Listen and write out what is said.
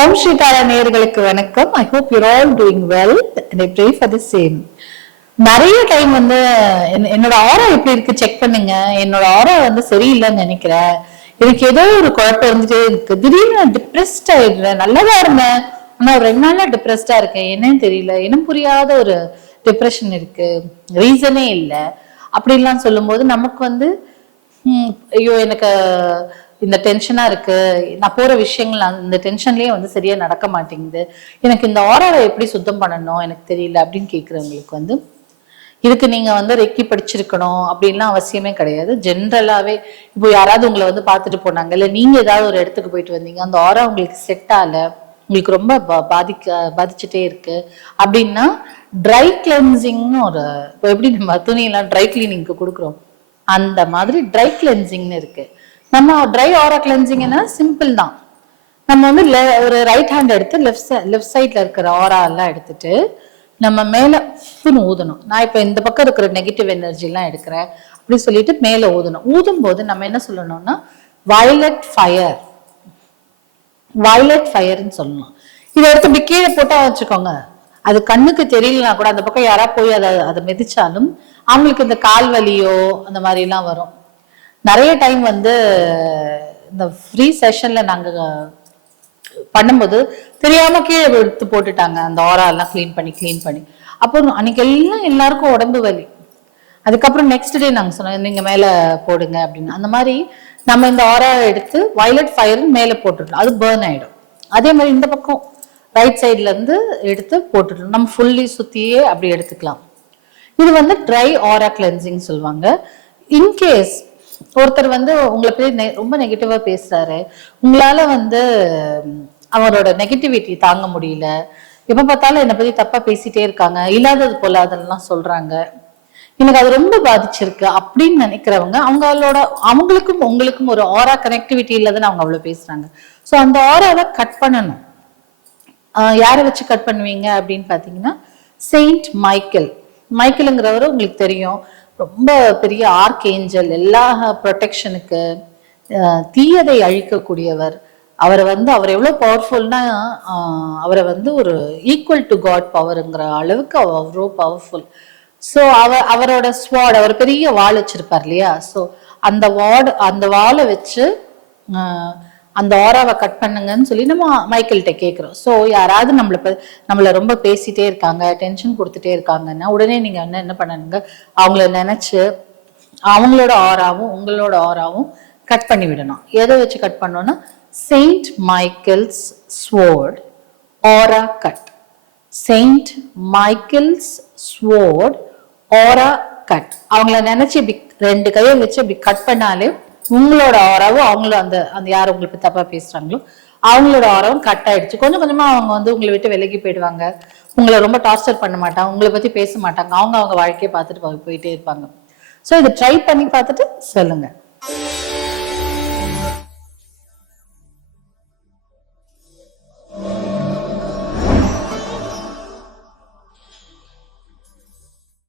ஓம் ஸ்ரீ தாரா நேயர்களுக்கு வணக்கம். I hope you're all doing well and I pray for the same. நிறைய time என்னோட ஆரா எப்படி இருக்கு செக் பண்ணுங்க. என்னோட ஆரா சரியில்லைன்னு நினைக்கிறேன். எனக்கு ஏதோ ஒரு குழப்பம் இருந்துட்டே இருக்கு. திடீர்னு டிப்ரெஸ்ட் ஆயிடுறேன். நல்லதா இருந்தேன், ஆனா ஒரு 2 நாளா டிப்ரெஸ்டா இருக்கேன். என்னன்னு தெரியல, இனம் புரியாத ஒரு டிப்ரெஷன் இருக்கு, ரீசனே இல்லை அப்படின்லாம் சொல்லும் போது நமக்கு ஐயோ எனக்கு இந்த டென்ஷனா இருக்கு, நான் போற விஷயங்கள் இந்த டென்ஷன்லயே சரியா நடக்க மாட்டேங்குது, எனக்கு இந்த ஆராவை எப்படி சுத்தம் பண்ணணும் எனக்கு தெரியல அப்படின்னு கேட்கறவங்களுக்கு இதுக்கு நீங்க ரெக்கி படிச்சிருக்கணும் அப்படின்லாம் அவசியமே கிடையாது. ஜென்ரலாவே இப்போ யாராவது உங்களை பார்த்துட்டு போனாங்க, இல்ல நீங்க ஏதாவது ஒரு இடத்துக்கு போயிட்டு வந்தீங்க, அந்த ஆரா உங்களுக்கு செட் ஆகல, உங்களுக்கு ரொம்ப பாதிச்சுட்டே இருக்கு அப்படின்னா ட்ரை கிளென்சிங்னு ஒரு, இப்போ எப்படி நம்ம துணியெல்லாம் ட்ரை கிளீனிங்க்கு கொடுக்குறோம், அந்த மாதிரி ட்ரை கிளென்சிங்னு இருக்கு. நம்ம ட்ரை ஆரா கிளென்சிங்னா சிம்பிள் தான். நம்ம ஒரு ரைட் ஹேண்ட் எடுத்து லெஃப்ட் சைட்ல இருக்கிற ஆரா எல்லாம் எடுத்துட்டு நம்ம மேல ஊதணும். நான் இப்ப இந்த பக்கம் இருக்கிற நெகட்டிவ் எனர்ஜி எல்லாம் எடுக்கிறேன் அப்படின்னு சொல்லிட்டு மேல ஊதணும். ஊதும் போது நம்ம என்ன சொல்லணும்னா வயலட் ஃபயர்ன்னு சொல்லணும். இதை எடுத்து இப்படி கீழே போட்டா வச்சுக்கோங்க, அது கண்ணுக்கு தெரியலனா கூட அந்த பக்கம் யாரா போய் அதை மிதிச்சாலும் அவங்களுக்கு இந்த கால் வலியோ அந்த மாதிரி எல்லாம் வரும். நிறைய டைம் இந்த ஃப்ரீ செஷன்ல நாங்க பண்ணும்போது தெரியாம கீழே எடுத்து போட்டுட்டாங்க அந்த ஆரா எல்லாம் கிளீன் பண்ணி. அப்போ அன்னைக்கு எல்லாருக்கும் உடம்பு வலி. அதுக்கப்புறம் நெக்ஸ்ட் டே நாங்க சொன்னோம் நீங்க மேல போடுங்க அப்படின்னு. அந்த மாதிரி நம்ம இந்த ஆரா எடுத்து வயலட் ஃபயர் மேல போட்டுடணும், அது பர்ன் ஆயிடும். அதே மாதிரி இந்த பக்கம் ரைட் சைட்ல இருந்து எடுத்து போட்டுடணும். நம்ம ஃபுல்லி சுத்தியே அப்படி எடுத்துக்கலாம். இது ட்ரை ஆரா கிளென்சிங் சொல்லுவாங்க. இன்கேஸ் ஒருத்தர் உங்களை பத்தி ரொம்ப நெகட்டிவா பேசுறாரு, உங்களால அவரோட நெகட்டிவிட்டி தாங்க முடியல, எப்ப பார்த்தாலும் என்னை பத்தி தப்பா பேசிட்டே இருக்காங்க, இல்லாதது போல அதெல்லாம் சொல்றாங்க, எனக்கு அது ரொம்ப பாதிச்சிருக்கு அப்படின்னு நினைக்கிறவங்க அவங்களுக்கும் உங்களுக்கும் ஒரு ஆரா கனெக்டிவிட்டி இல்லதுன்னு அவங்க அவ்வளவு பேசுறாங்க. ஸோ அந்த ஆராவை கட் பண்ணணும். யாரை வச்சு கட் பண்ணுவீங்க அப்படின்னு பாத்தீங்கன்னா செயின்ட் மைக்கேலுங்கிறவரு உங்களுக்கு தெரியும், ரொம்ப பெரிய ஆர்க் ஏஞ்சல், எல்லா ப்ரொடெக்ஷனுக்கு, தீயதை அழிக்கக்கூடியவர். அவரை அவர் எவ்வளவு பவர்ஃபுல்னா அவரை ஒரு ஈக்குவல் டு காட் பவருங்கிற அளவுக்கு அவ்வளோ பவர்ஃபுல். ஸோ அவரோட ஸ்வாட், அவர் பெரிய வாள் வச்சிருப்பார் இல்லையா, ஸோ அந்த வாளை வச்சு அந்த ஆராவை கட் பண்ணுங்கன்னு சொல்லி நம்ம மைக்கேல்கிட்ட கேட்குறோம். ஸோ யாராவது நம்மளை ரொம்ப பேசிட்டே இருக்காங்க, டென்ஷன் கொடுத்துட்டே இருக்காங்கன்னா உடனே நீங்க என்ன பண்ணணுங்க, அவங்கள நினைச்சு அவங்களோட ஆராவும் உங்களோட ஆராவும் கட் பண்ணி விடணும். எதை வச்சு கட் பண்ணோம்னா செயின்ட் மைக்கேல்ஸ் ஸ்வோர்ட் ஆரா கட். செயின்ட் மைக்கேல்ஸ் ஸ்வோர்ட் ஆரா கட். அவங்கள நினைச்சு இப்படி 2 கையை வச்சு இப்படி கட் பண்ணாலே உங்களோட ஆராவும் அவங்களும் அந்த யார் உங்களுக்கு தப்பா பேசுறாங்களோ அவங்களோட ஆராவும் கட் ஆயிடுச்சு. கொஞ்சம் கொஞ்சமா அவங்க உங்களை விட்டு விலகி போயிடுவாங்க, உங்களை ரொம்ப டார்ச்சர் பண்ண மாட்டாங்க, உங்களை பத்தி பேச மாட்டாங்க, அவங்க வாழ்க்கையை பார்த்துட்டு போயிட்டே இருப்பாங்க. ஸோ இதை ட்ரை பண்ணி பார்த்துட்டு சொல்லுங்க.